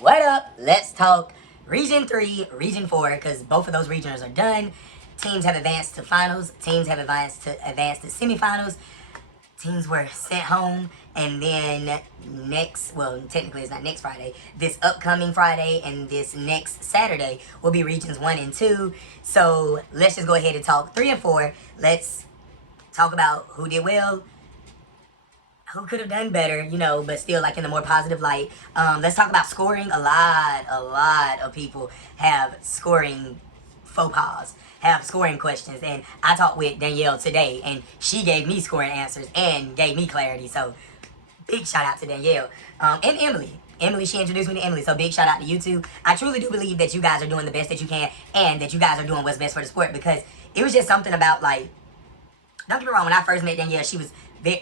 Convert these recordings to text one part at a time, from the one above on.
What up? Let's talk Region 3, Region 4, because both of those regionals are done. Teams have advanced to finals. Teams have advanced to semifinals. Teams were sent home, and then technically it's not next Friday, this upcoming Friday and this next Saturday will be Regions 1 and 2. So let's just go ahead and talk 3 and 4. Let's talk about who did well, who could have done better, but still like in a more positive light. Let's talk about scoring. A lot of people have scoring faux pas, have scoring questions, and I talked with Danielle today, and she gave me scoring answers and gave me clarity. So big shout out to Danielle and Emily. She introduced me to Emily, so big shout out to you two. I truly do believe that you guys are doing the best that you can, and that you guys are doing what's best for the sport, because it was just something about, like, don't get me wrong, when I first met Danielle, she was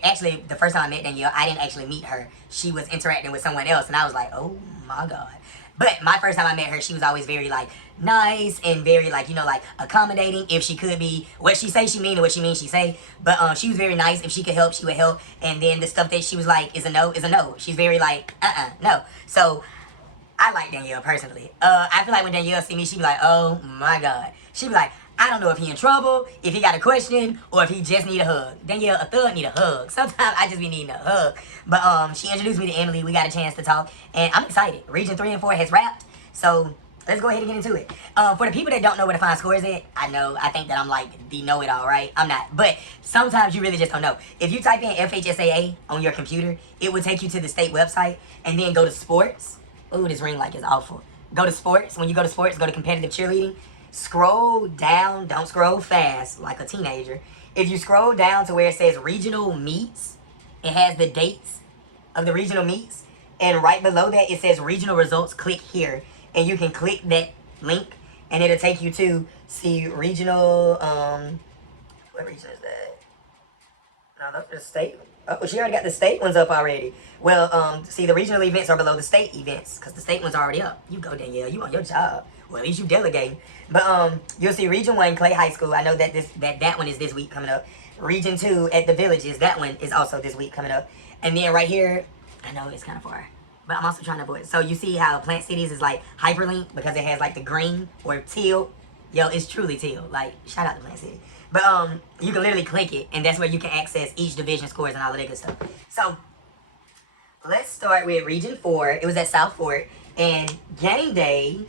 actually, the first time I met Danielle, I didn't actually meet her. She was interacting with someone else, and I was like, oh my God. But my first time I met her, she was always very, like, nice and very, like, like, accommodating. If she could be, what she say she mean, and what she mean she say. But she was very nice. If she could help, she would help. And then the stuff that she was like is a no, is a no. She's very like, no. So I like Danielle personally. I feel like when Danielle see me, she be like, oh my God. She be like, I don't know if he in trouble, if he got a question, or if he just need a hug. Danielle, a thug need a hug. Sometimes I just be needing a hug. But she introduced me to Emily. We got a chance to talk, and I'm excited. Region 3 and 4 has wrapped, so let's go ahead and get into it. For the people that don't know where to find scores at, I think that I'm like the know-it-all, right? I'm not. But sometimes you really just don't know. If you type in FHSAA on your computer, it will take you to the state website, and then go to sports. Ooh, this ring light is awful. Go to sports. When you go to sports, go to competitive cheerleading. Scroll down, don't scroll fast like a teenager. If you scroll down to where it says regional meets, it has the dates of the regional meets. And right below that, it says regional results. Click here. And you can click that link, and it'll take you to see regional, what region is that? No, that's the state. Oh, she already got the state ones up already. Well, see, the regional events are below the state events, because the state ones are already up. You go, Danielle. You on your job. Well, at least you delegating. But you'll see Region 1, Clay High School. I know that that one is this week coming up. Region 2 at the Villages. That one is also this week coming up. And then right here, I know it's kind of far, but I'm also trying to avoid it. So you see how Plant Cities is like hyperlinked because it has like the green or teal. Yo, it's truly teal. Like, shout out to Plant City. But you can literally click it, and that's where you can access each division scores and all of that good stuff. So let's start with Region 4. It was at South Fort. And game day,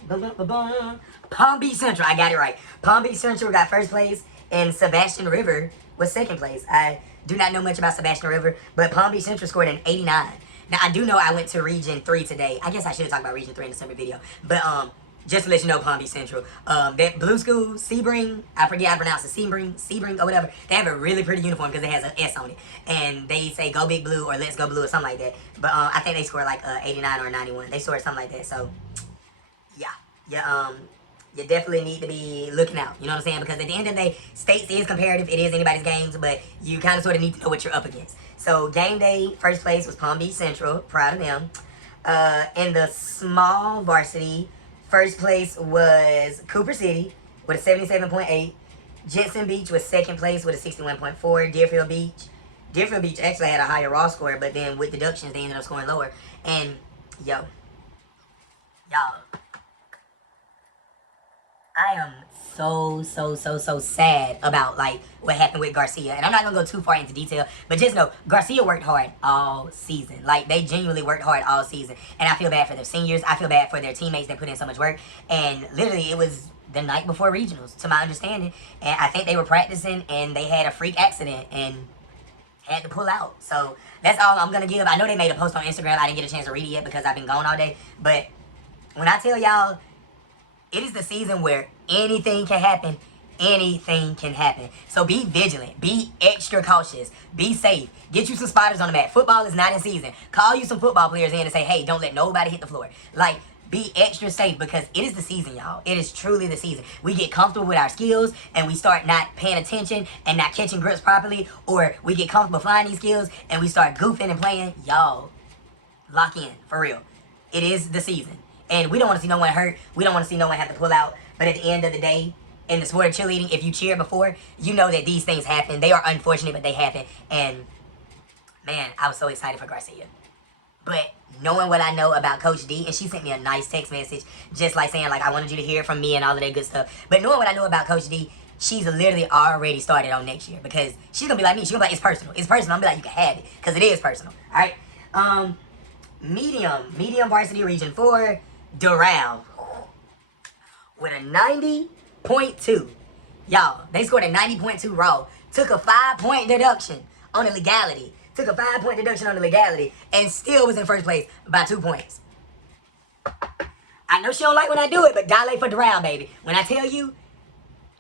Palm Beach Central, I got it right. Palm Beach Central got first place, and Sebastian River was second place. I do not know much about Sebastian River, but Palm Beach Central scored an 89. Now, I do know I went to Region 3 today. I guess I should have talked about Region 3 in the separate video. But just to let you know, Palm Beach Central, that blue school, Sebring, I forget how to pronounce it, Sebring or whatever, they have a really pretty uniform because it has an S on it. And they say go big blue or let's go blue or something like that. But I think they scored like 89 or 91. They scored something like that. So, yeah, you definitely need to be looking out. You know what I'm saying? Because at the end of the day, states is comparative. It is anybody's games, but you kind of sort of need to know what you're up against. So, game day, first place was Palm Beach Central. Proud of them. In the small varsity, first place was Cooper City with a 77.8. Jensen Beach was second place with a 61.4. Deerfield Beach actually had a higher raw score, but then with deductions, they ended up scoring lower. And, y'all, I am so sad about, like, what happened with Garcia. And I'm not going to go too far into detail, but just know, Garcia worked hard all season. Like, they genuinely worked hard all season. And I feel bad for their seniors. I feel bad for their teammates that put in so much work. And literally, it was the night before regionals, to my understanding. And I think they were practicing, and they had a freak accident and had to pull out. So that's all I'm going to give. I know they made a post on Instagram. I didn't get a chance to read it yet because I've been gone all day. But when I tell y'all, it is the season where anything can happen. Anything can happen. So be vigilant. Be extra cautious. Be safe. Get you some spotters on the mat. Football is not in season. Call you some football players in and say, hey, don't let nobody hit the floor. Like, be extra safe because it is the season, y'all. It is truly the season. We get comfortable with our skills and we start not paying attention and not catching grips properly, or we get comfortable flying these skills and we start goofing and playing. Y'all, lock in, for real. It is the season. And we don't want to see no one hurt. We don't want to see no one have to pull out. But at the end of the day, in the sport of cheerleading, if you cheered before, you know that these things happen. They are unfortunate, but they happen. And, man, I was so excited for Garcia. But knowing what I know about Coach D, and she sent me a nice text message, just like saying, like, I wanted you to hear from me and all of that good stuff. But knowing what I know about Coach D, she's literally already started on next year, because she's going to be like me. She's going to be like, it's personal. It's personal. I'm going to be like, you can have it, because it is personal. All right? Medium varsity region 4, Doral. With a 90.2. Y'all, they scored a 90.2 raw. Took a 5-point deduction on the legality. Took a 5-point deduction on the legality, and still was in first place by 2 points. I know she don't like when I do it, but Dale for Doral, baby. When I tell you,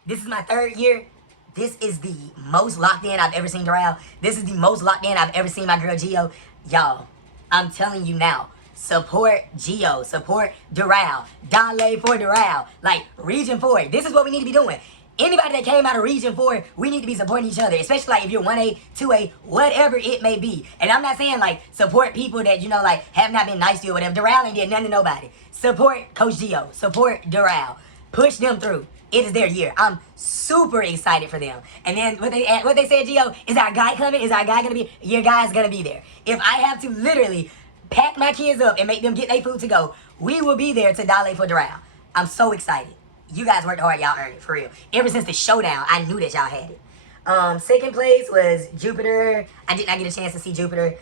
this is my 3rd year, this is the most locked in I've ever seen Doral. This is the most locked in I've ever seen my girl Gio. Y'all, I'm telling you now, support Gio, support Doral, Dale for Doral. Like, Region 4, this is what we need to be doing. Anybody that came out of Region 4, we need to be supporting each other, especially like if you're 1A, 2A, whatever it may be. And I'm not saying like support people that, you know, like have not been nice to you or whatever. Doral ain't did nothing to nobody. Support Coach Gio, support Doral, push them through. It is their year. I'm super excited for them. And then what they said, Gio, is our guy coming? Is our guy gonna be? Your guy's gonna be there. If I have to literally pack my kids up and make them get their food to go, we will be there to Dale for Doral. I'm so excited. You guys worked hard, y'all earned it, for real. Ever since the showdown, I knew that y'all had it. 2nd place was Jupiter. I did not get a chance to see Jupiter.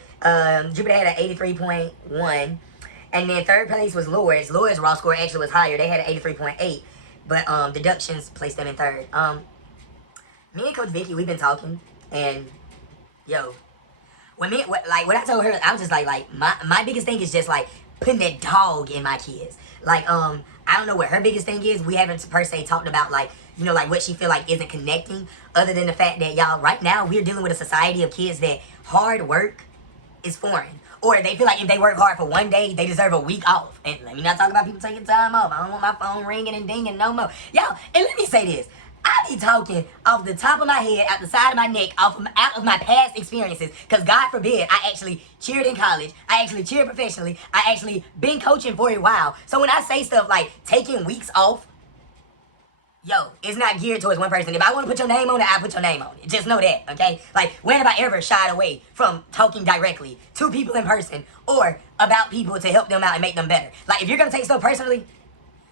Jupiter had an 83.1. And then 3rd place was Lourdes. Lourdes' raw score actually was higher. They had an 83.8. But deductions placed them in 3rd. Me and Coach Vicky, we've been talking. And, yo, when I told her, I was just like my biggest thing is just, like, putting that dog in my kids. Like, I don't know what her biggest thing is. We haven't per se talked about, like, you know, like what she feel like isn't connecting, other than the fact that, y'all, right now we're dealing with a society of kids that hard work is foreign. Or they feel like if they work hard for one day, they deserve a week off. And let me not talk about people taking time off. I don't want my phone ringing and dinging no more. Y'all, and let me say this. I be talking off the top of my head, out the side of my neck, out of my past experiences. Because God forbid, I actually cheered in college. I actually cheered professionally. I actually been coaching for a while. So when I say stuff like taking weeks off, yo, it's not geared towards one person. If I want to put your name on it, I put your name on it. Just know that, okay? Like, when have I ever shied away from talking directly to people in person or about people to help them out and make them better? Like, if you're going to take stuff personally,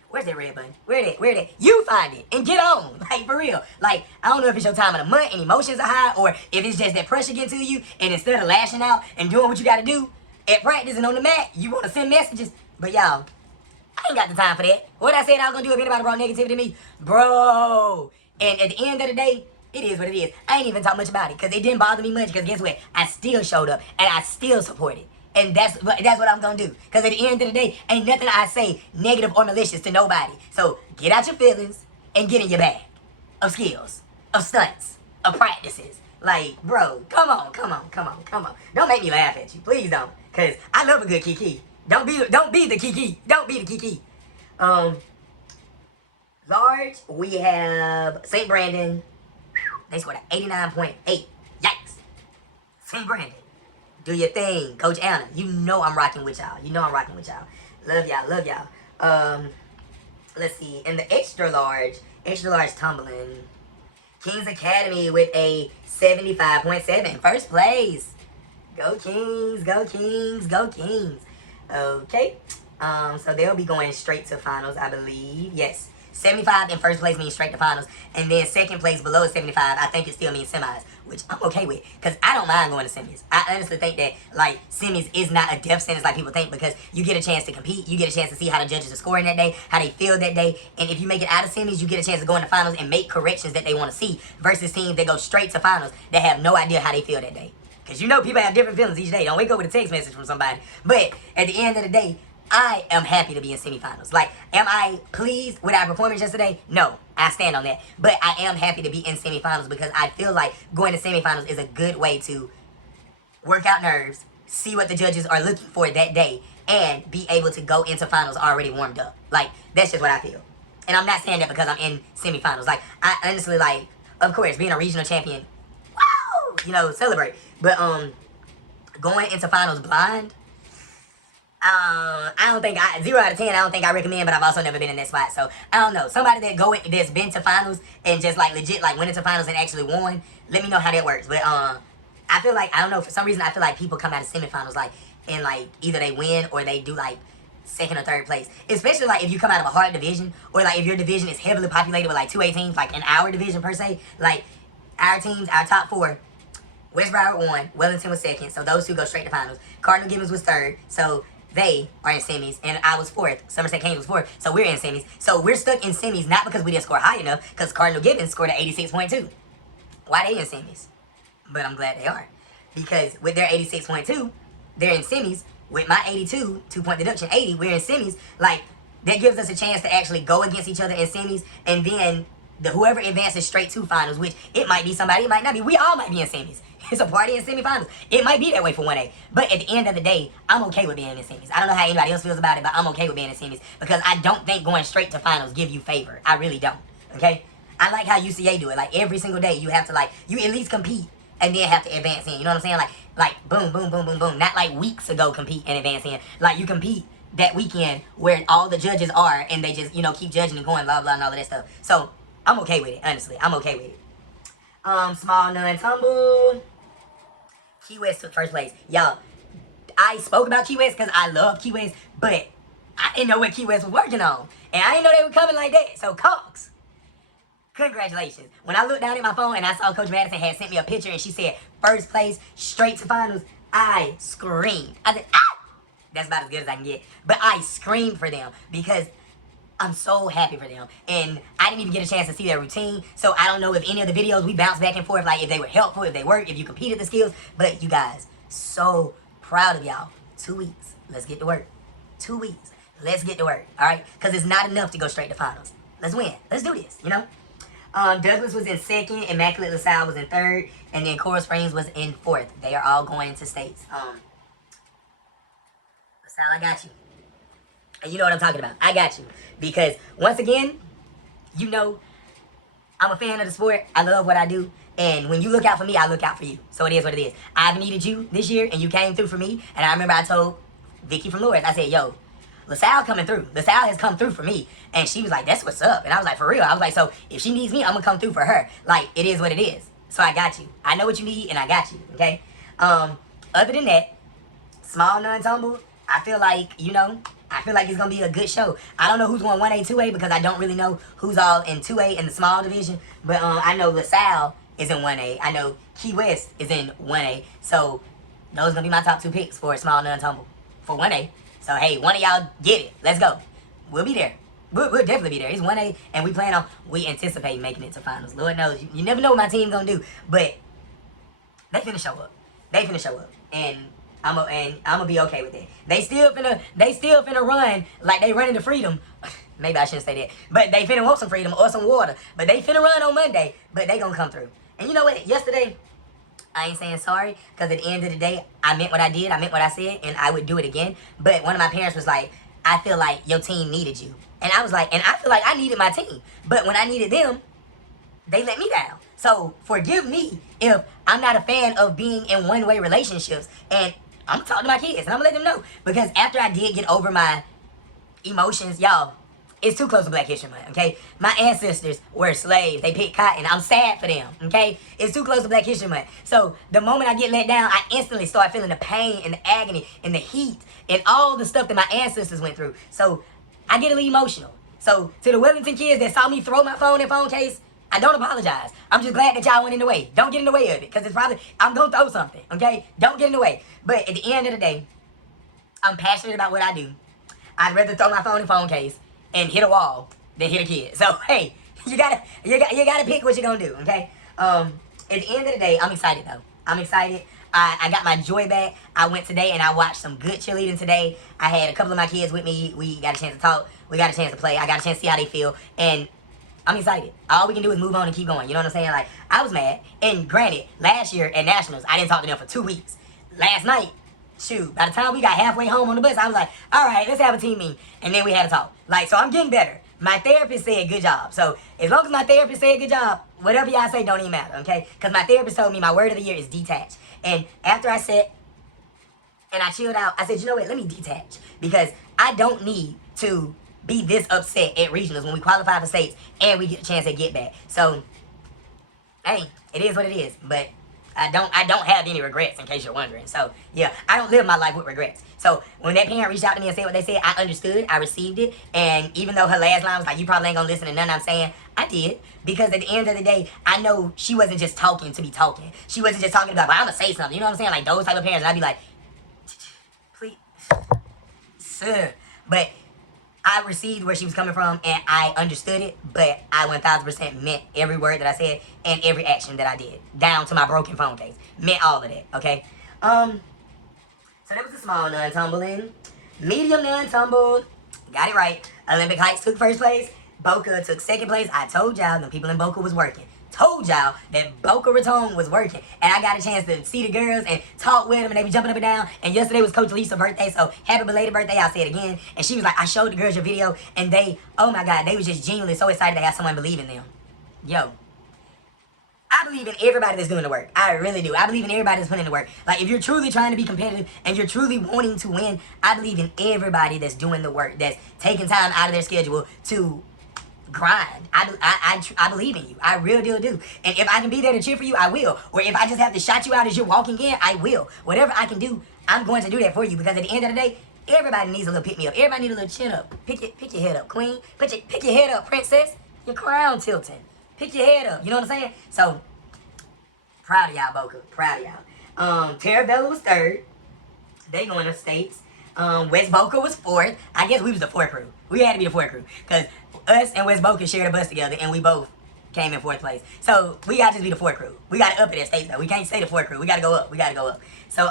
where's that red button? Where that? You find it and get on. Like, for real. Like, I don't know if it's your time of the month and emotions are high, or if it's just that pressure getting to you, and instead of lashing out and doing what you got to do at practice and on the mat, you want to send messages. But y'all, I ain't got the time for that. What I said I was going to do if anybody brought negativity to me, bro. And at the end of the day, it is what it is. I ain't even talk much about it because it didn't bother me much, because guess what? I still showed up and I still supported. And that's what I'm going to do. Because at the end of the day, ain't nothing I say negative or malicious to nobody. So get out your feelings and get in your bag of skills, of stunts, of practices. Like, bro, come on. Don't make me laugh at you. Please don't. Because I love a good kiki. Don't be the kiki. Don't be the kiki. Large, we have St. Brandon. They scored an 89.8. Yikes. St. Brandon. Do your thing, Coach Anna. You know I'm rocking with y'all. Love y'all. Let's see. In the extra large tumbling, Kings Academy with a 75.7. First place. Go Kings. Okay. So they'll be going straight to finals, I believe. Yes. 75 in first place means straight to finals. And then second place below 75, I think it still means semis, which I'm okay with, because I don't mind going to semis. I honestly think that, like, semis is not a death sentence like people think, because you get a chance to compete. You get a chance to see how the judges are scoring that day, how they feel that day. And if you make it out of semis, you get a chance to go into finals and make corrections that they want to see, versus teams that go straight to finals that have no idea how they feel that day. Because you know people have different feelings each day. Don't wake up with a text message from somebody. But at the end of the day, I am happy to be in semifinals. Like, am I pleased with our performance yesterday? No, I stand on that. But I am happy to be in semifinals, because I feel like going to semifinals is a good way to work out nerves, see what the judges are looking for that day, and be able to go into finals already warmed up. Like, that's just what I feel. And I'm not saying that because I'm in semifinals. Like, I honestly, like, of course, being a regional champion, woo, you know, celebrate. But going into finals blind, I don't think 0 out of 10, I don't think I recommend, but I've also never been in that spot. So, I don't know. Somebody that's been to finals and just, like, legit, like, went into finals and actually won, let me know how that works. But, I feel like, I don't know, for some reason, I feel like people come out of semifinals, like, and like either they win or they do like second or third place. Especially like if you come out of a hard division, or like if your division is heavily populated with like 2A teams, like in our division per se. Like our teams, our top four, West Broward won, Wellington was second, so those two go straight to finals. Cardinal Gibbons was third, so they are in semis, and I was fourth. Somerset Kings was fourth, so we're in semis. So we're stuck in semis not because we didn't score high enough, because Cardinal Gibbons scored an 86.2. Why they in semis? But I'm glad they are, because with their 86.2, they're in semis. With my 82, 2-point deduction 80, we're in semis. Like, that gives us a chance to actually go against each other in semis, and then whoever advances straight to finals, which it might be somebody, it might not be. We all might be in semis. It's a party in semifinals. It might be that way for 1A. But at the end of the day, I'm okay with being in semis. I don't know how anybody else feels about it, but I'm okay with being in semis, because I don't think going straight to finals give you favor. I really don't. Okay? I like how UCA do it. Like, every single day, you have to, like, you at least compete and then have to advance in. You know what I'm saying? Like boom, boom, boom, boom, boom. Not like weeks ago compete and advance in. Like, you compete that weekend where all the judges are, and they just, you know, keep judging and going, blah, blah, and all of that stuff. So, I'm okay with it, honestly. I'm okay with it. Small non-tumble. Key West took first place. Y'all, I spoke about Key West because I love Key West, but I didn't know what Key West was working on. And I didn't know they were coming like that. So, Cox, congratulations. When I looked down at my phone and I saw Coach Madison had sent me a picture and she said, first place, straight to finals, I screamed. I said, ah! That's about as good as I can get. But I screamed for them because I'm so happy for them. And I didn't even get a chance to see their routine. So I don't know if any of the videos we bounced back and forth, like if they were helpful, if they worked, if you competed the skills. But you guys, so proud of y'all. 2 weeks. Let's get to work. 2 weeks. Let's get to work. All right? Because it's not enough to go straight to finals. Let's win. Let's do this, you know? Douglas was in second. Immaculate LaSalle was in third. And then Coral Springs was in fourth. They are all going to states. LaSalle, I got you. And you know what I'm talking about. I got you. Because, once again, you know, I'm a fan of the sport. I love what I do. And when you look out for me, I look out for you. So it is what it is. I've needed you this year, and you came through for me. And I remember I told Vicky from Lawrence, I said, yo, LaSalle coming through. LaSalle has come through for me. And she was like, that's what's up. And I was like, for real. I was like, so if she needs me, I'm going to come through for her. Like, it is what it is. So I got you. I know what you need, and I got you. Okay? Other than that, small non-tumble, I feel like, you know, I feel like it's going to be a good show. I don't know who's going 1A, 2A, because I don't really know who's all in 2A in the small division. But I know LaSalle is in 1A. I know Key West is in 1A. So those are going to be my top 2 picks for a small non-tumble for 1A. So, hey, one of y'all get it. Let's go. We'll be there. We'll definitely be there. It's 1A, and we anticipate making it to finals. Lord knows. You never know what my team's going to do. But they finna show up. They finna show up. And I'm gonna be okay with that. They still finna run like they running to freedom. Maybe I shouldn't say that. But they finna want some freedom or some water. But they finna run on Monday. But they gonna come through. And you know what? Yesterday, I ain't saying sorry, because at the end of the day, I meant what I did. I meant what I said, and I would do it again. But one of my parents was like, I feel like your team needed you. And I was like, and I feel like I needed my team. But when I needed them, they let me down. So forgive me if I'm not a fan of being in one-way relationships. And I'm going to talk to my kids, and I'm going to let them know. Because after I did get over my emotions, y'all, it's too close to Black History Month, okay? My ancestors were slaves. They picked cotton. I'm sad for them, okay? It's too close to Black History Month. So the moment I get let down, I instantly start feeling the pain and the agony and the heat and all the stuff that my ancestors went through. So I get a little emotional. So to the Wellington kids that saw me throw my phone and phone case, I don't apologize. I'm just glad that y'all went in the way. Don't get in the way of it, because it's probably, I'm going to throw something, okay? Don't get in the way. But at the end of the day, I'm passionate about what I do. I'd rather throw my phone and phone case and hit a wall than hit a kid. So, hey, you gotta pick what you're going to do, okay? At the end of the day, I'm excited, though. I'm excited. I got my joy back. I went today and I watched some good cheerleading today. I had a couple of my kids with me. We got a chance to talk. We got a chance to play. I got a chance to see how they feel. And I'm excited. All we can do is move on and keep going. You know what I'm saying? Like, I was mad. And granted, last year at Nationals, I didn't talk to them for 2 weeks. Last night, shoot, by the time we got halfway home on the bus, I was like, all right, let's have a team meeting. And then we had a talk. Like, so I'm getting better. My therapist said good job. So as long as my therapist said good job, whatever y'all say don't even matter, okay? Because my therapist told me my word of the year is detach. And after I sat and I chilled out, I said, you know what, let me detach. Because I don't need to be this upset at regionals when we qualify for states and we get a chance to get back. So, hey, it is what it is. But I don't have any regrets, in case you're wondering. So yeah, I don't live my life with regrets. So when that parent reached out to me and said what they said, I understood, I received it, and even though her last line was like, "You probably ain't gonna listen to nothing I'm saying," I did, because at the end of the day, I know she wasn't just talking to be talking. She wasn't just talking about, "Well, I'm gonna say something." You know what I'm saying? Like those type of parents, and I'd be like, "Please, sir," but I received where she was coming from, and I understood it, but I 1000% meant every word that I said and every action that I did, down to my broken phone case. Meant all of that, okay? So that was a small non-tumbling. Medium non-tumbled. Got it right. Olympic Heights took first place. Boca took second place. I told y'all the people in Boca was working. Told y'all that Boca Raton was working. And I got a chance to see the girls and talk with them, and they were jumping up and down. And yesterday was Coach Lisa's birthday, so happy belated birthday. I'll say it again. And she was like, I showed the girls your video, and they, oh my God, they was just genuinely so excited to have someone believe in them. Yo. I believe in everybody that's doing the work. I really do. I believe in everybody that's putting in the work. Like, if you're truly trying to be competitive and you're truly wanting to win, I believe in everybody that's doing the work, that's taking time out of their schedule to grind. I believe in you. I really do. And if I can be there to cheer for you, I will. Or if I just have to shout you out as you're walking in, I will. Whatever I can do, I'm going to do that for you. Because at the end of the day, everybody needs a little pick me up. Everybody needs a little chin up. Pick your head up, queen. Pick your head up, princess. Your crown tilting. Pick your head up. You know what I'm saying? So, proud of y'all, Boca. Proud of y'all. Terabella was third. They going to states. West Boca was fourth. I guess we was the fourth crew. We had to be the fourth crew. Because us and West Boca shared a bus together, and we both came in fourth place. So, we got to just be the fourth crew. We got to up it at states, though. We can't stay the fourth crew. We got to go up. So,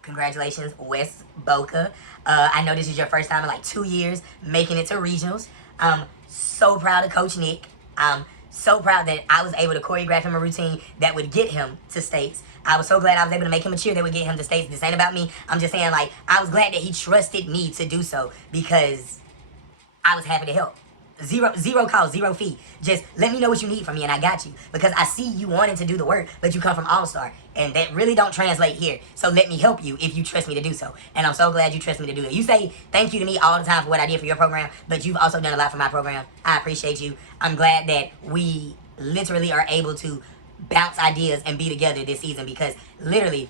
congratulations, West Boca. I know this is your first time in like 2 years making it to regionals. I'm so proud of Coach Nick. I'm so proud that I was able to choreograph him a routine that would get him to states. I was so glad I was able to make him a cheer that would get him to states. This ain't about me. I'm just saying, like, I was glad that he trusted me to do so because I was happy to help. Zero cost, zero fee. Just let me know what you need from me and I got you. Because I see you wanting to do the work, but you come from All-Star. And that really don't translate here. So let me help you if you trust me to do so. And I'm so glad you trust me to do it. You say thank you to me all the time for what I did for your program, but you've also done a lot for my program. I appreciate you. I'm glad that we literally are able to bounce ideas and be together this season because literally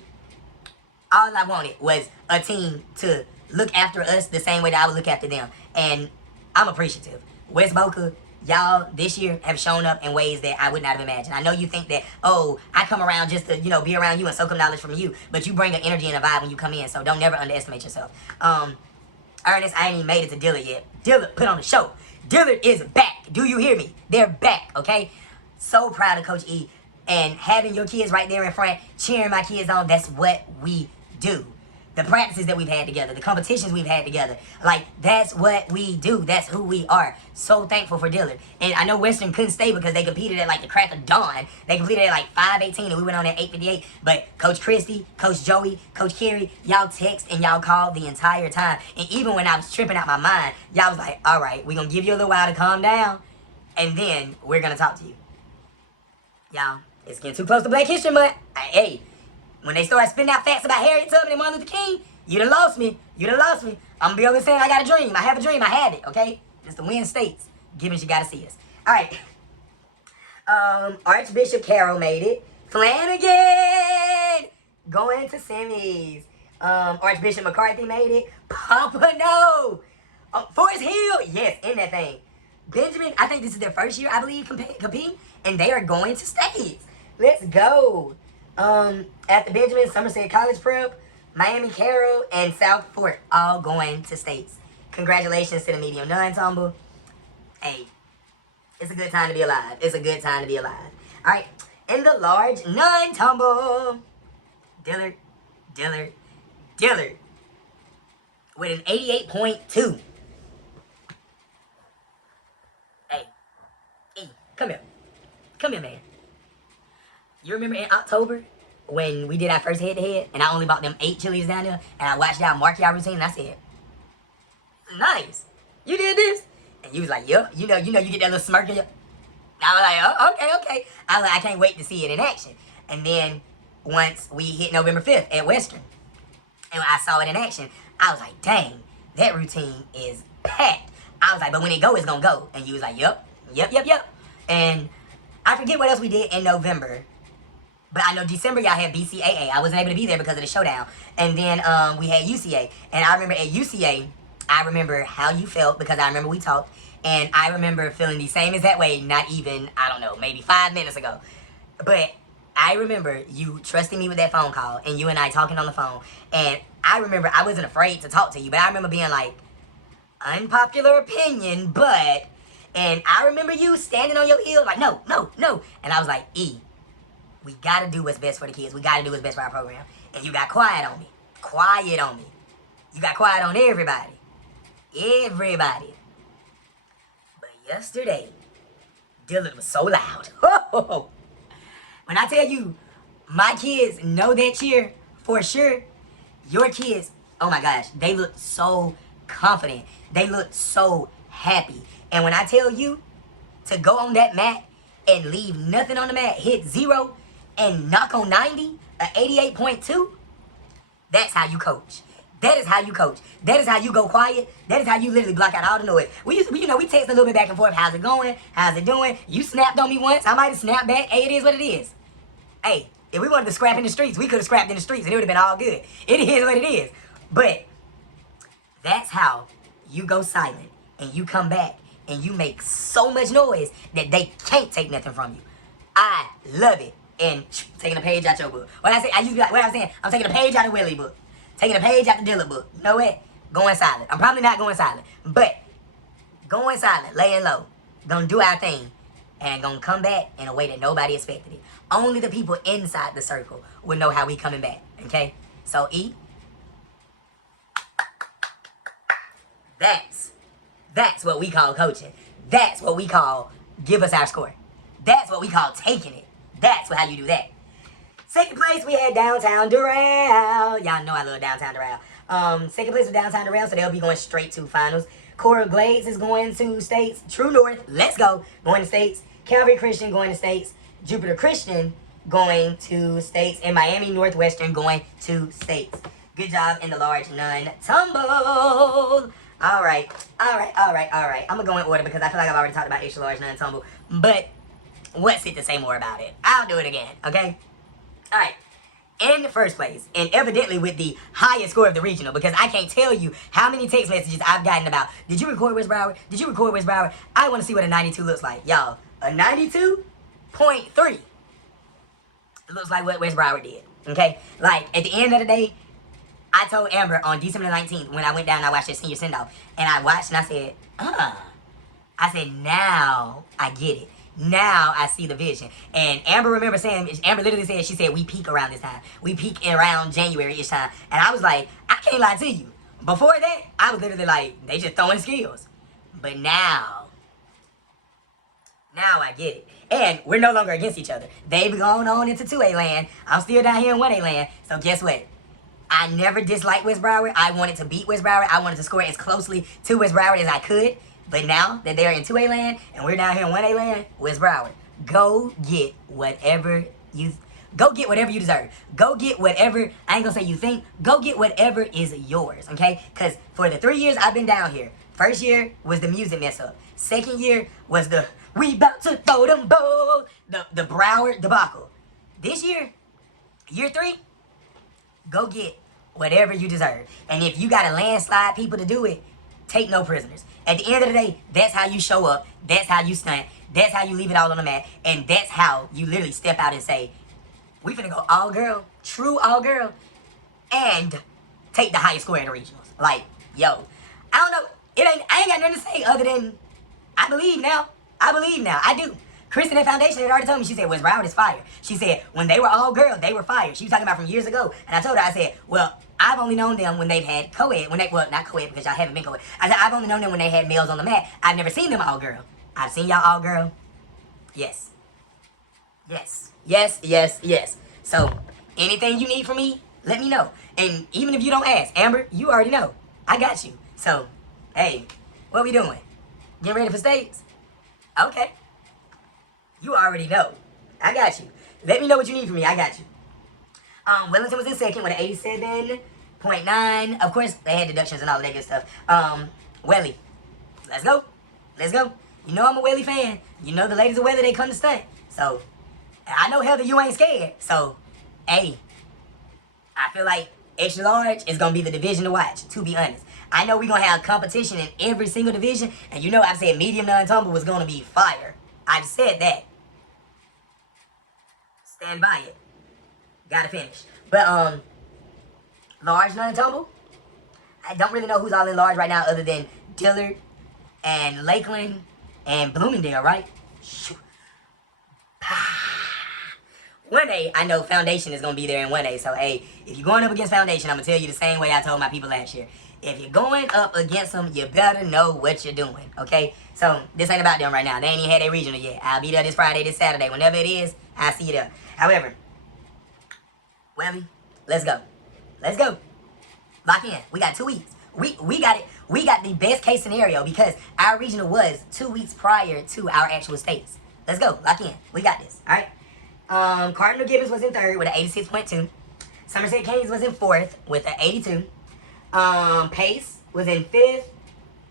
all I wanted was a team to look after us the same way that I would look after them. And I'm appreciative. West Boca, y'all this year have shown up in ways that I would not have imagined. I know you think that, oh, I come around just to, be around you and soak up knowledge from you, but you bring an energy and a vibe when you come in, so don't never underestimate yourself. Ernest, I ain't even made it to Dillard yet. Dillard put on the show. Dillard is back. Do you hear me? They're back, okay? So proud of Coach E. And having your kids right there in front, cheering my kids on, that's what we do. The practices that we've had together, the competitions we've had together, like, that's what we do. That's who we are. So thankful for Dillard. And I know Western couldn't stay because they competed at, like, the crack of dawn. They competed at, like, 5:18, and we went on at 8:58. But Coach Christie, Coach Joey, Coach Carey, y'all text and y'all called the entire time. And even when I was tripping out my mind, y'all was like, all right, we're going to give you a little while to calm down, and then we're going to talk to you. Y'all, it's getting too close to Black History Month. Hey. When they start spitting out facts about Harriet Tubman and Martin Luther King, you done lost me. I'm going to be over saying I got a dream. I have a dream. I have it, okay? It's the win states. Gibbons, you got to see us. All right. Archbishop Carroll made it. Flanagan going to semis. Archbishop McCarthy made it. Pompano. Forest Hill. Yes, in that thing. Benjamin, I think this is their first year, I believe, competing. And they are going to states. Let's go. At the Benjamin, Somerset College Prep, Miami Carroll, and South Fork all going to states. Congratulations to the medium non-tumble. Hey, it's a good time to be alive. It's a good time to be alive. All right, in the large non-tumble, Dillard with an 88.2. Hey, come here, man. You remember in October when we did our first head-to-head and I only bought them 8 chilies down there and I watched y'all mark y'all routine and I said, nice. You did this? And you was like, yup. You get that little smirk in your... I was like, oh, okay. I was like, I can't wait to see it in action. And then once we hit November 5th at Western and I saw it in action, I was like, dang, that routine is packed. I was like, but when it go, it's gonna go. And you was like, yup. And I forget what else we did in November. But I know December y'all had BCAA. I wasn't able to be there because of the showdown. And then we had UCA. And I remember at UCA, I remember how you felt because I remember we talked. And I remember feeling the same as that way, not even, I don't know, maybe 5 minutes ago. But I remember you trusting me with that phone call and you and I talking on the phone. And I remember I wasn't afraid to talk to you, but I remember being like, unpopular opinion, but... And I remember you standing on your heel like, no, no, no. And I was like, E, we got to do what's best for the kids. We got to do what's best for our program. And you got quiet on me. Quiet on me. You got quiet on everybody. Everybody. But yesterday, Dylan was so loud. When I tell you, my kids know that cheer for sure. Your kids, oh my gosh, they look so confident. They look so happy. And when I tell you to go on that mat and leave nothing on the mat, hit 0 and knock on 90, a 88.2, that's how you coach. That is how you coach. That is how you go quiet. That is how you literally block out all the noise. We text a little bit back and forth. How's it going? How's it doing? You snapped on me once. I might have snapped back. Hey, it is what it is. Hey, if we wanted to scrap in the streets, we could have scrapped in the streets and it would have been all good. It is what it is. But that's how you go silent and you come back and you make so much noise that they can't take nothing from you. I love it. And taking a page out your book. When I say, I used to be like, what I was saying, I'm taking a page out of Willie book. Taking a page out the Dilla book. You know what? Going silent. I'm probably not going silent. But going silent, laying low. Gonna do our thing. And gonna come back in a way that nobody expected it. Only the people inside the circle will know how we coming back. Okay? So E, that's what we call coaching. That's what we call give us our score. That's what we call taking it. That's how you do that. Second place, we had Downtown Doral. Y'all know I love Downtown Doral. Second place was Downtown Doral, so they'll be going straight to finals. Coral Glades is going to states. True North, let's go, going to states. Calvary Christian going to states. Jupiter Christian going to states. And Miami Northwestern going to states. Good job in the large non-tumble. All right. I'm going to go in order because I feel like I've already talked about extra large non-tumble. But what's it to say more about it? I'll do it again, okay? All right. In the first place, and evidently with the highest score of the regional, because I can't tell you how many text messages I've gotten about, did you record West Broward? Did you record West Broward? I want to see what a 92 looks like. Y'all, a 92.3 looks like what West Broward did, okay? Like, at the end of the day, I told Amber on December 19th when I went down and I watched their senior send-off, and I watched and I said, I said, now I get it. Now I see the vision. And Amber literally said, she said, we peak around this time. We peak around January-ish time. And I was like, I can't lie to you. Before that, I was literally like, they just throwing skills. But now I get it. And we're no longer against each other. They've gone on into 2A land. I'm still down here in 1A land. So guess what? I never disliked West Broward. I wanted to beat West Broward. I wanted to score as closely to West Broward as I could. But now that they're in 2A land and we're down here in 1A land, West Broward, go get whatever you deserve. Go get whatever, I ain't gonna say you think, go get whatever is yours, okay? Because for the 3 years I've been down here, first year was the music mess up. Second year was the we about to throw them balls, the Broward debacle. This year, year 3, go get whatever you deserve. And if you gotta landslide people to do it, take no prisoners. At the end of the day, that's how you show up. That's how you stunt. That's how you leave it all on the mat. And that's how you literally step out and say, we finna go all girl, true all girl, and take the highest score in the regionals. Like, yo, I don't know. I ain't got nothing to say other than I believe now. I do. Kristen at Foundation had already told me, she said, West Broward is fire. She said, when they were all girls, they were fire. She was talking about from years ago. And I told her, I said, well, I've only known them when they've had co-ed. Well, not co-ed because y'all haven't been co-ed. I said, I've only known them when they had males on the mat. I've never seen them all girl. I've seen y'all all girl. Yes. So, anything you need from me, let me know. And even if you don't ask, Amber, you already know. I got you. So, hey, what we doing? Getting ready for states? Okay. You already know. I got you. Let me know what you need from me. I got you. Wellington was in second with an 87.9. Of course, they had deductions and all that good stuff. Welly. Let's go. You know I'm a Welly fan. You know the ladies of Welly, they come to stunt. So, I know, Heather, you ain't scared. So, hey, I feel like extra large is going to be the division to watch, to be honest. I know we're going to have competition in every single division. And you know I've said medium non-tumble was going to be fire. I've said that. Stand by it. Gotta finish. But, large non-tumble, I don't really know who's all in large right now other than Dillard and Lakeland and Bloomingdale, right? Shoot. 1A, I know Foundation is going to be there in 1A. So, hey, if you're going up against Foundation, I'm going to tell you the same way I told my people last year. If you're going up against them, you better know what you're doing, okay? So, this ain't about them right now. They ain't even had their regional yet. I'll be there this Friday, this Saturday. Whenever it is, I'll see you there. However, Webby, let's go. Let's go. Lock in. We got 2 weeks. We got it. We got the best case scenario because our regional was 2 weeks prior to our actual states. Let's go. Lock in. We got this. All right. Cardinal Gibbons was in 3rd with an 86.2. Somerset Kings was in 4th with an 82. Pace was in 5th.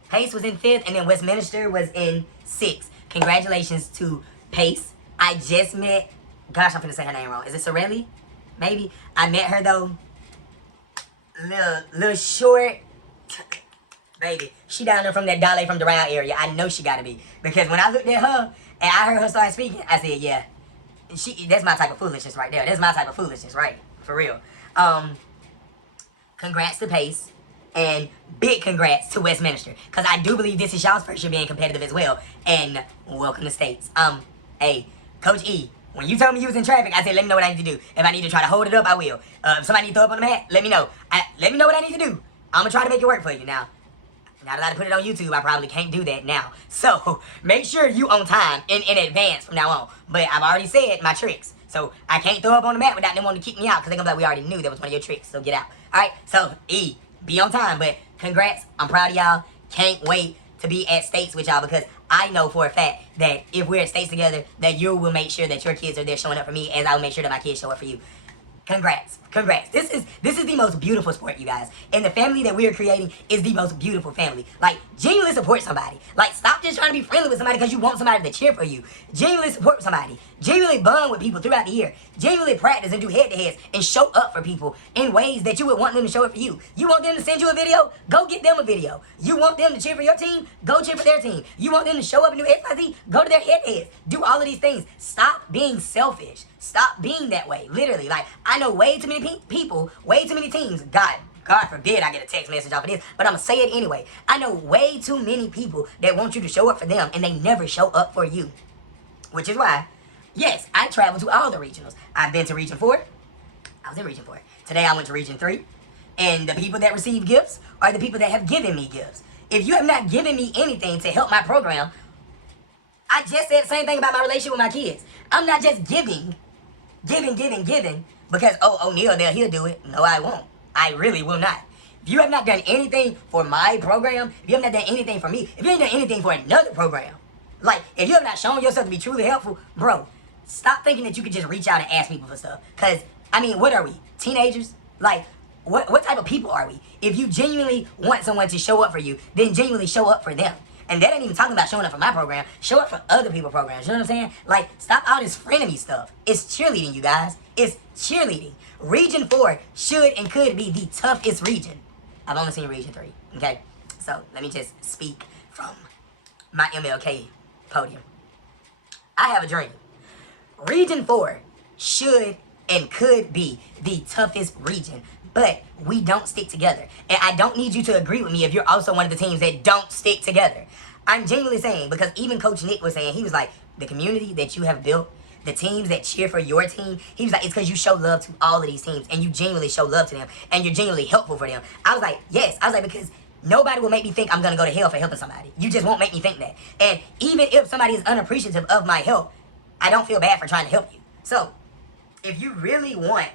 Pace was in 5th, and then Westminster was in 6th. Congratulations to Pace. I just met, gosh, I'm finna say her name wrong. Is it Sorelli? Maybe. I met her, though. Little short. Baby, she down there from that Dale from Doral area. I know she gotta be. Because when I looked at her, and I heard her start speaking, I said, yeah. That's my type of foolishness right there. That's my type of foolishness, right? For real. Congrats to Pace. And big congrats to Westminster. Because I do believe this is y'all's first year being competitive as well. And welcome to States. Hey, Coach E, when you told me you was in traffic, I said, let me know what I need to do. If I need to try to hold it up, I will. If somebody need to throw up on the mat, let me know. Let me know what I need to do. I'm going to try to make it work for you. Now that I put it on YouTube, I probably can't do that now. So, make sure you on time in advance from now on. But I've already said my tricks. So, I can't throw up on the mat without them wanting to kick me out. Because they're going to be like, we already knew that was one of your tricks. So, get out. Alright, so, E, be on time. But, congrats. I'm proud of y'all. Can't wait to be at States with y'all. Because I know for a fact that if we're at States together, that you will make sure that your kids are there showing up for me. As I will make sure that my kids show up for you. Congrats. Congrats. This is the most beautiful sport, you guys. And the family that we are creating is the most beautiful family. Like, genuinely support somebody. Like, stop just trying to be friendly with somebody because you want somebody to cheer for you. Genuinely support somebody. Genuinely bond with people throughout the year. Genuinely practice and do head-to-heads and show up for people in ways that you would want them to show up for you. You want them to send you a video? Go get them a video. You want them to cheer for your team? Go cheer for their team. You want them to show up and do XYZ? Go to their head-to-heads. Do all of these things. Stop being selfish. Stop being that way. Literally. Like, I know way too many people, way too many teams. God forbid I get a text message off of this, but I'm going to say it anyway. I know way too many people that want you to show up for them, and they never show up for you. Which is why, yes, I travel to all the regionals. I've been to Region 4. I was in Region 4. Today I went to Region 3. And the people that receive gifts are the people that have given me gifts. If you have not given me anything to help my program, I just said the same thing about my relationship with my kids. I'm not just giving, because, oh, O'Neal, he'll do it. No, I won't. I really will not. If you have not done anything for my program, if you have not done anything for me, if you ain't done anything for another program, like, if you have not shown yourself to be truly helpful, bro, stop thinking that you could just reach out and ask people for stuff. Because, I mean, what are we? Teenagers? Like, what type of people are we? If you genuinely want someone to show up for you, then genuinely show up for them. And that ain't even talking about showing up for my program. Show up for other people's programs. You know what I'm saying? Like, stop all this frenemy stuff. It's cheerleading, you guys. It's cheerleading. Region 4 should and could be the toughest region. I've only seen Region 3. Okay? So, let me just speak from my MLK podium. I have a dream. Region 4 should and could be the toughest region. But we don't stick together. And I don't need you to agree with me if you're also one of the teams that don't stick together. I'm genuinely saying, because even Coach Nick was saying, he was like, the community that you have built, the teams that cheer for your team, he was like, it's because you show love to all of these teams, and you genuinely show love to them, and you're genuinely helpful for them. I was like, yes. I was like, because nobody will make me think I'm going to go to hell for helping somebody. You just won't make me think that. And even if somebody is unappreciative of my help, I don't feel bad for trying to help you. So, if you really want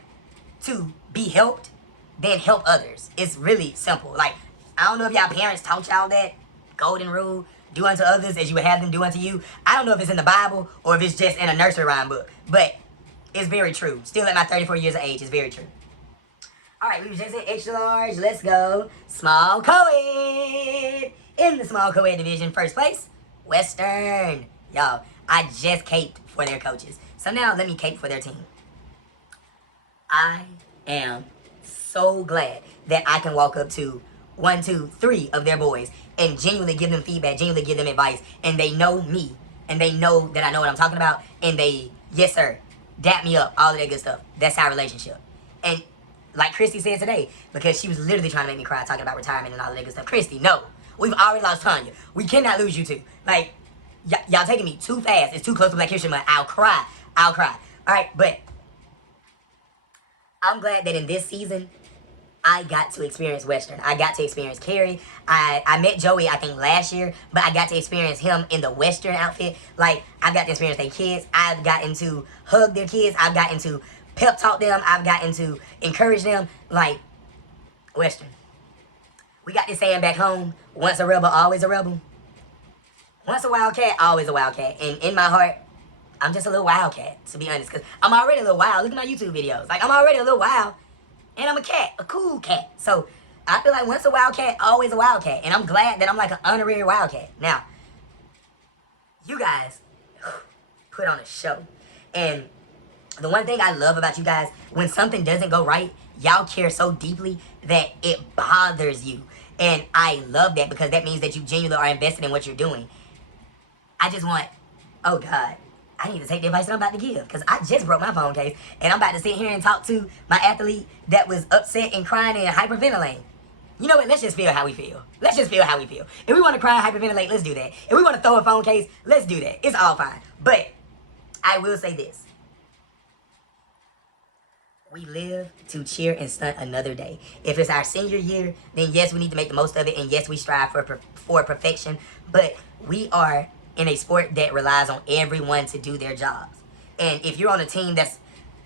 to be helped, then help others. It's really simple. Like, I don't know if y'all parents taught y'all that golden rule, do unto others as you would have them do unto you. I don't know if it's in the Bible or if it's just in a nursery rhyme book, but it's very true. Still at my 34 years of age, it's very true. All right, we were just in extra large. Let's go. Small co-ed. In the small co-ed division, first place, Western. Y'all, I just caped for their coaches. So now let me cape for their team. I am so glad that I can walk up to 1, 2, 3 of their boys and genuinely give them feedback, genuinely give them advice, and they know me, and they know that I know what I'm talking about, and they, yes sir, dap me up, all of that good stuff. That's our relationship. And like Christy said today, because she was literally trying to make me cry talking about retirement and all of that good stuff. Christy, no. We've already lost Tanya. We cannot lose you two. Like, y'all taking me too fast. It's too close to Black History Month. I'll cry. All right, but I'm glad that in this season, I got to experience Western. I got to experience Carrie. I met Joey, I think, last year, but I got to experience him in the Western outfit. Like, I've got to experience their kids. I've gotten to hug their kids. I've gotten to pep talk them. I've gotten to encourage them. Like, Western. We got this saying back home, once a rebel, always a rebel. Once a wildcat, always a wildcat. And in my heart, I'm just a little wildcat, to be honest, because I'm already a little wild. Look at my YouTube videos. Like, I'm already a little wild. And I'm a cat, a cool cat. So I feel like once a wildcat, always a wildcat. And I'm glad that I'm like an honorary wildcat. Now, you guys put on a show. And the one thing I love about you guys, when something doesn't go right, y'all care so deeply that it bothers you. And I love that because that means that you genuinely are invested in what you're doing. I just want, oh God, I need to take the advice that I'm about to give because I just broke my phone case and I'm about to sit here and talk to my athlete that was upset and crying and hyperventilating. You know what? Let's just feel how we feel. Let's just feel how we feel. If we want to cry and hyperventilate, let's do that. If we want to throw a phone case, let's do that. It's all fine. But I will say this. We live to cheer and stunt another day. If it's our senior year, then yes, we need to make the most of it. And yes, we strive for perfection. But we are in a sport that relies on everyone to do their jobs. And if you're on a team that's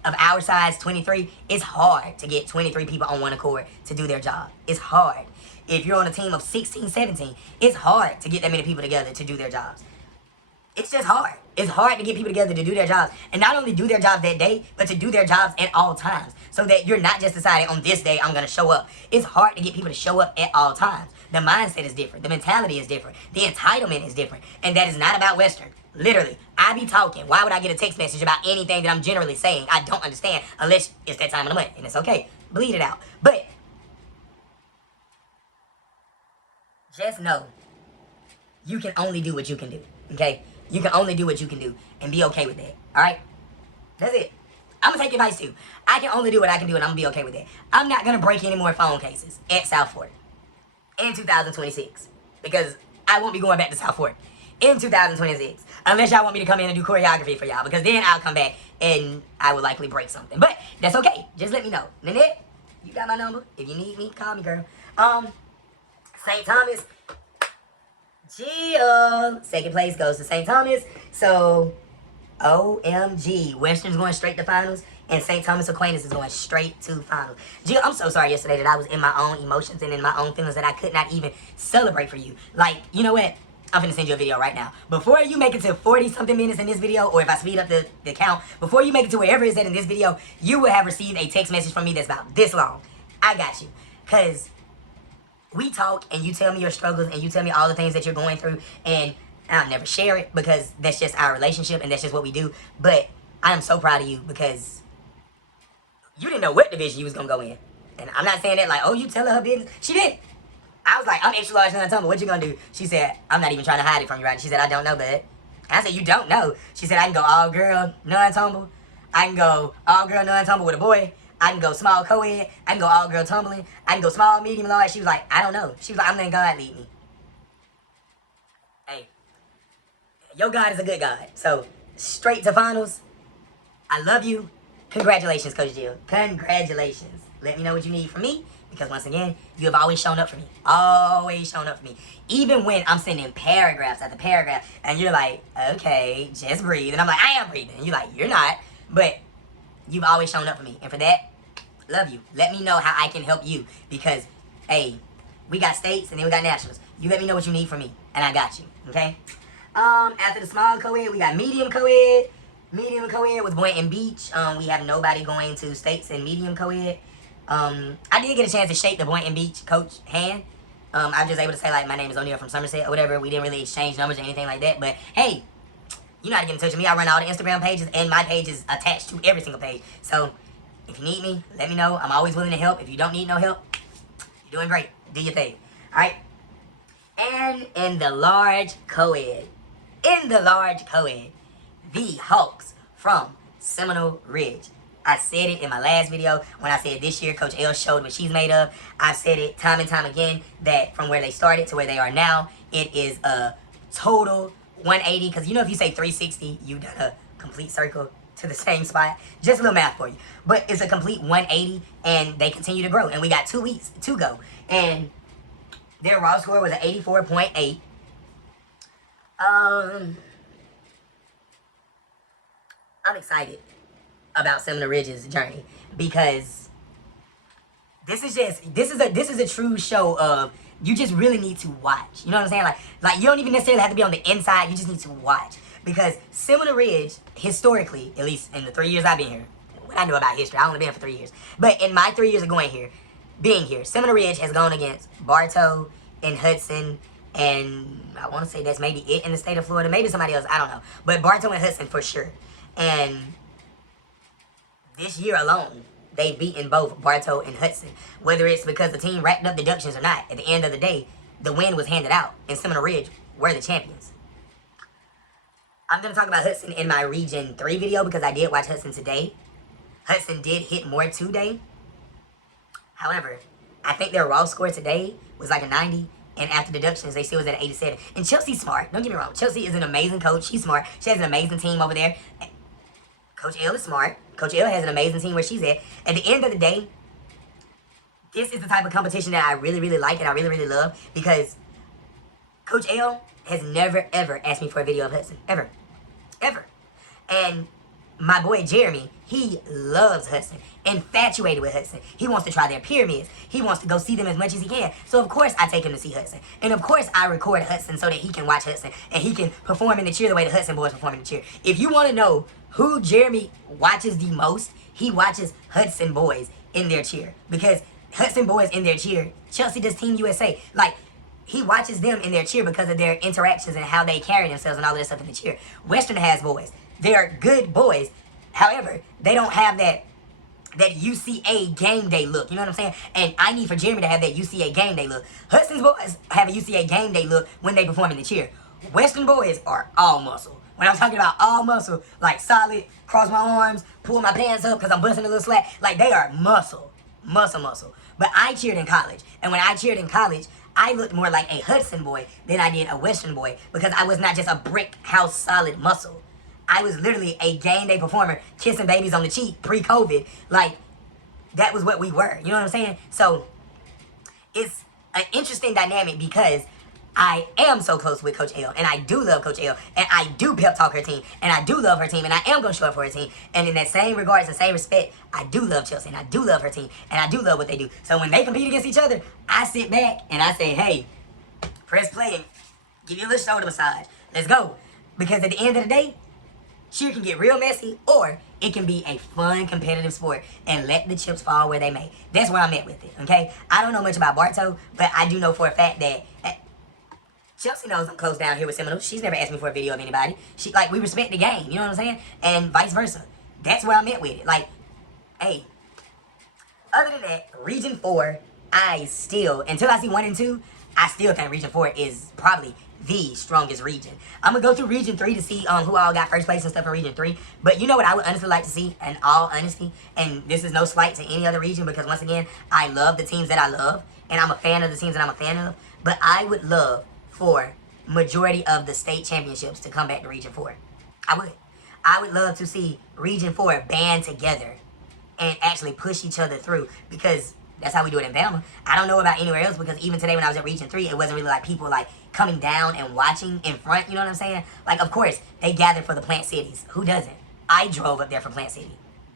of our size, 23, it's hard to get 23 people on one accord to do their job. It's hard. If you're on a team of 16, 17, it's hard to get that many people together to do their jobs. It's just hard. It's hard to get people together to do their jobs. And not only do their jobs that day, but to do their jobs at all times. So that you're not just deciding on this day, I'm going to show up. It's hard to get people to show up at all times. The mindset is different. The mentality is different. The entitlement is different. And that is not about Western. Literally, I be talking. Why would I get a text message about anything that I'm generally saying? I don't understand unless it's that time of the month. And it's okay. Bleed it out. But just know you can only do what you can do. Okay? You can only do what you can do and be okay with that. Alright? That's it. I'm going to take advice too. I can only do what I can do and I'm going to be okay with that. I'm not going to break any more phone cases at South Fork in 2026 because I won't be going back to South Fork in 2026 unless y'all want me to come in and do choreography for y'all because then I'll come back and I will likely break something. But that's okay. Just let me know. Nanette, you got my number. If you need me, call me, girl. St. Thomas. Jill. Second place goes to St. Thomas. So, OMG. Western's going straight to finals. And St. Thomas Aquinas is going straight to finals. Jill, I'm so sorry yesterday that I was in my own emotions and in my own feelings that I could not even celebrate for you. Like, you know what? I'm finna send you a video right now. Before you make it to 40-something minutes in this video, or if I speed up the count, before you make it to wherever it's at in this video, you will have received a text message from me that's about this long. I got you. Because we talk and you tell me your struggles and you tell me all the things that you're going through and I'll never share it because that's just our relationship and that's just what we do. But I am so proud of you because you didn't know what division you was going to go in. And I'm not saying that like, oh, you tell her business. She didn't. I was like, I'm extra large non-tumble. What you going to do? She said, I'm not even trying to hide it from you, right? She said, I don't know, bud. And I said, you don't know. She said, I can go all girl non-tumble. I can go all girl non-tumble with a boy. I can go small co-ed. I can go all girl tumbling. I can go small, medium, large. She was like, I don't know. She was like, I'm letting God lead me. Hey, your God is a good God. So, straight to finals. I love you. Congratulations, Coach Jill. Congratulations. Let me know what you need from me. Because once again, you have always shown up for me. Always shown up for me. Even when I'm sending paragraphs after paragraph. And you're like, okay, just breathe. And I'm like, I am breathing. And you're like, you're not. But you've always shown up for me. And for that, love you. Let me know how I can help you. Because, hey, we got states and then we got nationals. You let me know what you need from me. And I got you. Okay? After the small co-ed, we got medium co-ed. Medium co-ed with Boynton Beach. We have nobody going to states and medium co-ed. I did get a chance to shake the Boynton Beach coach hand. I was just able to say, like, my name is O'Neal from Somerset or whatever. We didn't really exchange numbers or anything like that. But, hey, You know how to get in touch with me. I run all the Instagram pages, and my page is attached to every single page. So if you need me, let me know. I'm always willing to help. If you don't need no help, you're doing great. Do your thing. All right? And in the large co-ed, the Hawks from Seminole Ridge. I said it in my last video when I said this year Coach L showed what she's made of. I've said it time and time again that from where they started to where they are now, it is a total 180. Because you know if you say 360, you've done a complete circle to the same spot. Just a little math for you. But it's a complete 180, and they continue to grow. And we got 2 weeks to go. And their raw score was an 84.8. I'm excited about Seminole Ridge's journey because this is a true show of you just really need to watch. You know what I'm saying? Like you don't even necessarily have to be on the inside. You just need to watch because Seminole Ridge, historically, at least in the 3 years I've been here, what I know about history, I only been here for 3 years, but in my 3 years of being here, Seminole Ridge has gone against Bartow and Hudson, and I want to say that's maybe it in the state of Florida, maybe somebody else, I don't know, but Bartow and Hudson for sure. And this year alone, they've beaten both Bartow and Hudson. Whether it's because the team racked up deductions or not, at the end of the day, the win was handed out, and Seminole Ridge were the champions. I'm going to talk about Hudson in my Region 3 video because I did watch Hudson today. Hudson did hit more today. However, I think their raw score today was like a 90, and after deductions, they still was at an 87. And Chelsea's smart. Don't get me wrong. Chelsea is an amazing coach. She's smart. She has an amazing team over there. Coach L is smart. Coach L has an amazing team where she's at. At the end of the day, this is the type of competition that I really, really like and I really, really love because Coach L has never, ever asked me for a video of Hudson. Ever. Ever. And my boy Jeremy, he loves Hudson. Infatuated with Hudson. He wants to try their pyramids. He wants to go see them as much as he can. So of course I take him to see Hudson. And of course I record Hudson so that he can watch Hudson. And he can perform in the cheer the way the Hudson boys perform in the cheer. If you want to know who Jeremy watches the most, he watches Hudson boys in their cheer. Because Hudson boys in their cheer, Chelsea does Team USA. Like, he watches them in their cheer because of their interactions and how they carry themselves and all of this stuff in the cheer. Western has boys. They're good boys. However, they don't have that UCA game day look. You know what I'm saying? And I need for Jeremy to have that UCA game day look. Hudson's boys have a UCA game day look when they perform in the cheer. Western boys are all muscle. When I'm talking about all muscle, like solid, cross my arms, pull my pants up because I'm busting a little slack, like they are muscle. But I cheered in college. And when I cheered in college, I looked more like a Hudson boy than I did a Western boy because I was not just a brick house solid muscle. I was literally a game day performer kissing babies on the cheek pre-COVID. Like, that was what we were. You know what I'm saying? So, it's an interesting dynamic because I am so close with Coach L, and I do love Coach L, and I do pep talk her team, and I do love her team, and I am going to show up for her team. And in that same regards and same respect, I do love Chelsea, and I do love her team, and I do love what they do. So when they compete against each other, I sit back and I say, hey, press play and give you a little shoulder massage. Let's go. Because at the end of the day, cheer can get real messy, or it can be a fun, competitive sport, and let the chips fall where they may. That's where I'm at with it, okay? I don't know much about Bartow, but I do know for a fact that Chelsea knows I'm close down here with Seminole. She's never asked me for a video of anybody. We respect the game, you know what I'm saying? And vice versa. That's where I'm at with it. Like, hey, other than that, Region 4, until I see 1 and 2, I still think Region 4 is probably the strongest region. I'm going to go through Region 3 to see who all got first place and stuff in Region 3. But you know what I would honestly like to see, in all honesty, and this is no slight to any other region because, once again, I love the teams that I love, and I'm a fan of the teams that I'm a fan of, but I would love for majority of the state championships to come back to Region 4. I would love to see Region 4 band together and actually push each other through because that's how we do it in Bama. I don't know about anywhere else because even today when I was at Region 3, it wasn't really like people like coming down and watching in front, you know what I'm saying? Like, of course, they gathered for the Plant Cities. Who doesn't? I drove up there for Plant City.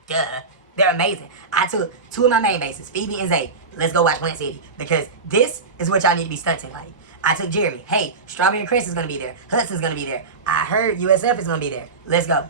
Duh. They're amazing. I took 2 of my main bases, Phoebe and Zay. Let's go watch Plant City because this is what y'all need to be stunting like. I took Jeremy. Hey, Strawberry Crest is going to be there. Hudson's going to be there. I heard USF is going to be there. Let's go.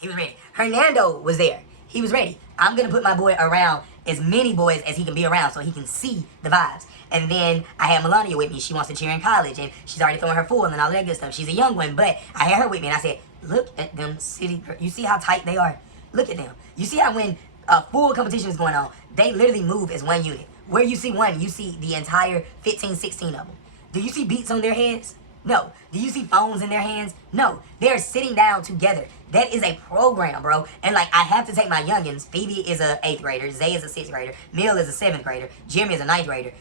He was ready. Hernando was there. he was ready. I'm going to put my boy around as many boys as he can be around so he can see the vibes. And then I had Melania with me. She wants to cheer in college, and she's already throwing her full and all that good stuff. She's a young one, but I had her with me, and I said, look at them city. You see how tight they are? Look at them. You see how when a full competition is going on, they literally move as one unit. Where you see one, you see the entire 15, 16 of them. Do you see beats on their heads? No. Do you see phones in their hands? No. They're sitting down together. That is a program, bro. And like, I have to take my youngins. Phoebe is a 8th grader. Zay is a 6th grader. Mill is a 7th grader. Jimmy is a 9th grader.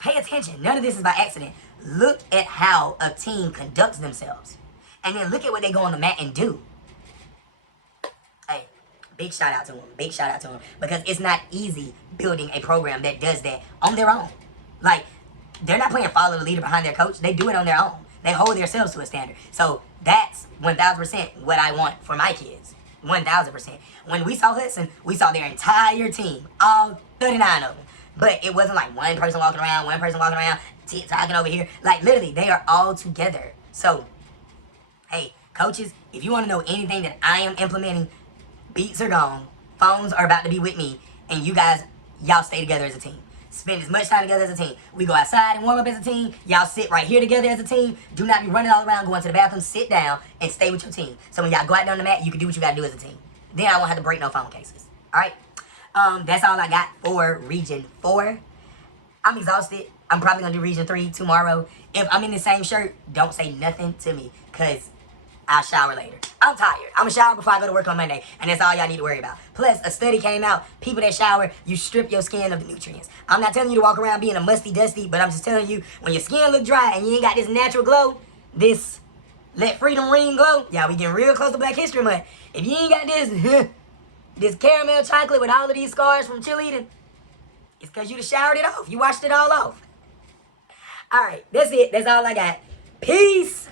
Pay attention. None of this is by accident. Look at how a team conducts themselves. And then look at what they go on the mat and do. Hey, big shout out to them. Big shout out to them. Because it's not easy building a program that does that on their own. Like, they're not playing follow the leader behind their coach. They do it on their own. They hold themselves to a standard. So that's 1,000% what I want for my kids. 1,000%. When we saw Hudson, we saw their entire team. All 39 of them. But it wasn't like one person walking around, talking over here. Like, literally, they are all together. So, hey, coaches, if you want to know anything that I am implementing, beats are gone, phones are about to be with me, and you guys, y'all stay together as a team. Spend as much time together as a team. We go outside and warm up as a team. Y'all sit right here together as a team. Do not be running all around, going to the bathroom. Sit down and stay with your team. So when y'all go out there on the mat, you can do what you got to do as a team. Then I won't have to break no phone cases. All right? That's all I got for Region 4. I'm exhausted. I'm probably going to do Region 3 tomorrow. If I'm in the same shirt, don't say nothing to me because I'll shower later. I'm tired. I'm going to shower before I go to work on Monday, and that's all y'all need to worry about. Plus, a study came out. People that shower, you strip your skin of the nutrients. I'm not telling you to walk around being a musty dusty, but I'm just telling you, when your skin look dry and you ain't got this natural glow, this Let Freedom Ring glow, yeah, we getting real close to Black History Month. If you ain't got this, this caramel chocolate with all of these scars from cheerleading, it's because you just showered it off. You washed it all off. All right, that's it. That's all I got. Peace.